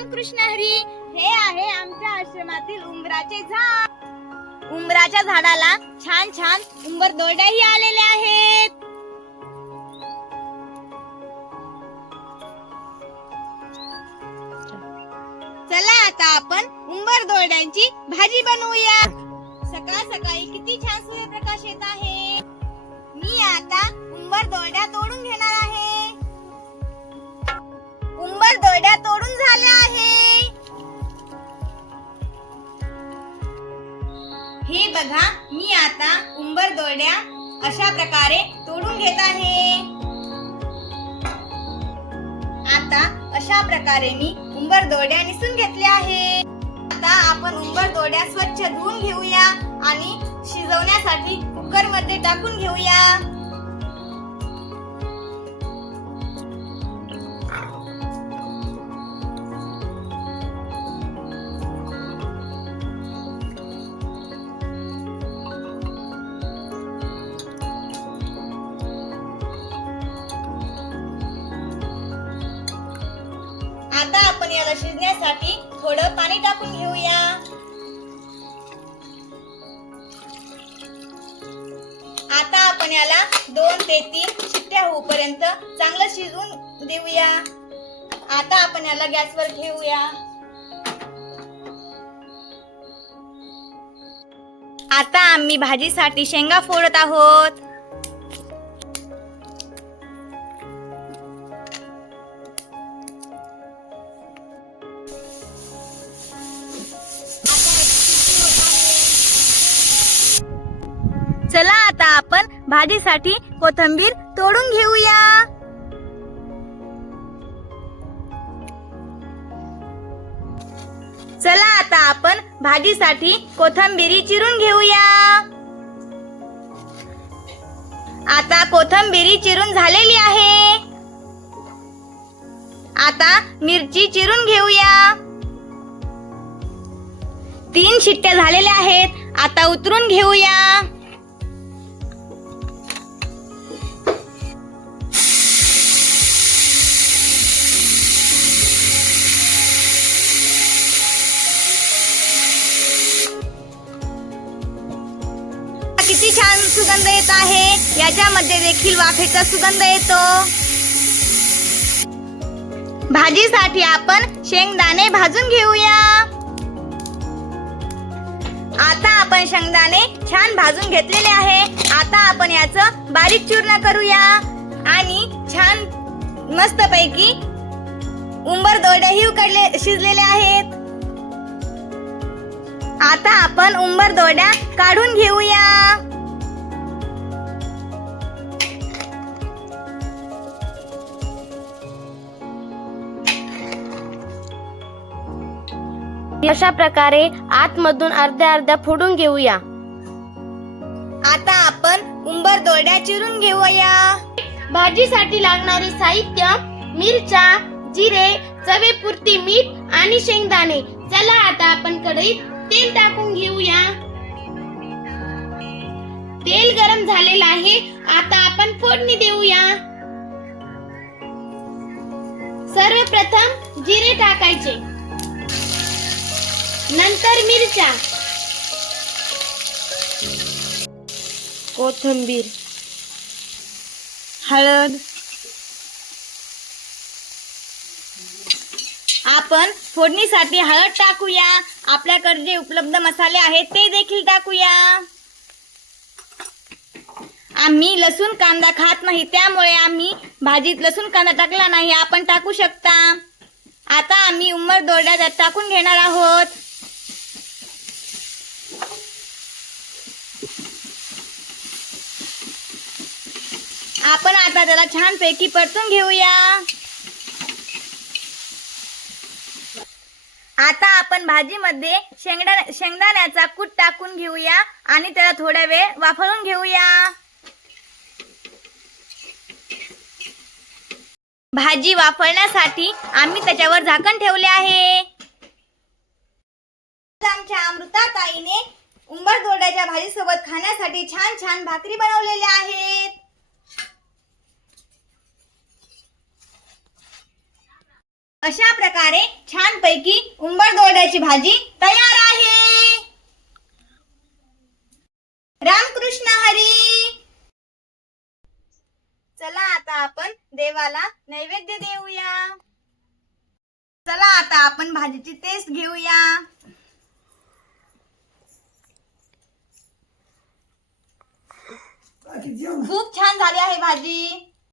रामकृष्ण हरी. हे आहे आमच्या आश्रमातील उंबराचे झाड. उंबराच्या झाडाला छान छान उंबर दोरड्याही आलेल्या आहेत. चला आता आपण उंबर दोरड्यांची भाजी बनवूया. सकाळ सकाळी किती छान सूर्यप्रकाश येत आहे. मी आता उंबर दोरड्या तोडून घेणार आहे. उंबर दोरड्या तोडून झाल्या. अशा प्रकारे तोडून घेत आहे. आता अशा प्रकारे मी उंबर दोड्या निसून घेतल्या आहे. आता आपण उंबर दोड्या स्वच्छ धुवून घेऊया आणि शिजवण्यासाठी कुकरमध्ये टाकून घेऊया. आता शिजण्यासाठी थोडं पाणी टाकून घेऊया. आता आपण याला दोन ते तीन शिट्ट्या होऊपर्यंत चांगलं शिजवून देऊया. आता आपण याला गॅसवर ठेवूया. आता आम्ही भाजीसाठी शेंगा फोडत आहोत. भाजीसाठी कोथंबीर तोडून घेऊया. चला आता आपण भाजीसाठी कोथंबिरी चिरून घेऊया. आता कोथंबिरी चिरून झालेली आहे. आता मिरची चिरून घेऊया. तीन शिट्ट्या झालेल्या आहेत. आता उतरून घेऊया. किती छान सुगंध येत आहे. याच्यामध्ये देखील वाफेचा सुगंध येतो. भाजीसाठी आपण शेंगदाणे भाजून घेऊया. आता आपण शेंगदाणे छान भाजून घेतलेले आहे. आता आपण याचं बारीक चूर्ण करूया. आणि छान मस्त पैकी उंबर दोड्याही उकडले शिजलेले आहेत. आता आपण उंबर दोड्या काढून घेऊया. अशा प्रकारे आतमधून अर्ध्या अर्ध्या फोडून घेऊया. आता आपण उंबर दोरड्या चिरून घेऊया. भाजीसाठी लागणारे साहित्य मिरच्या जिरे चवेपुरती मीठ आणि शेंगदाणे. चला आता आपण कढईत तेल टाकून घेऊया. तेल गरम झालेलं आहे. आता आपण फोडणी देऊया. सर्वप्रथम जिरे टाकायचे. नंतर मिरच्या. कोथंबीर. हळद. आपण फोडणीसाठी हळद टाकूया. आपल्याकडे जे उपलब्ध मसाले आहेत ते देखील टाकूया. आम्ही लसूण कांदा खात नाही त्यामुळे आम्ही भाजीत लसूण कांदा टाकला नाही. आपण टाकू शकता. आता आम्ही उंबर दोरड्या टाकून घेणार आहोत. आपण आता त्याला छानपैकी परतून घेऊया. आता आपण भाजीमध्ये शेंगदा शेंगदाण्याचा कूट टाकून घेऊया आणि त्याला थोडा वेळ वाफळून घेऊया. भाजी वाफळण्यासाठी आम्ही त्याच्यावर झाकण ठेवले आहे. आमच्या अमृता ताईने उंबर दोरड्याच्या भाजीसोबत खाण्यासाठी छान छान भाकरी बनवलेल्या आहेत. अशा प्रकारे छानपैकी उंबर दोड्याची भाजी तयार आहे. रामकृष्ण हरी. चला आता आपण देवाला नैवेद्य देऊया. चला आता आपण भाजीची टेस्ट घेऊया. खूप छान झाली आहे भाजी.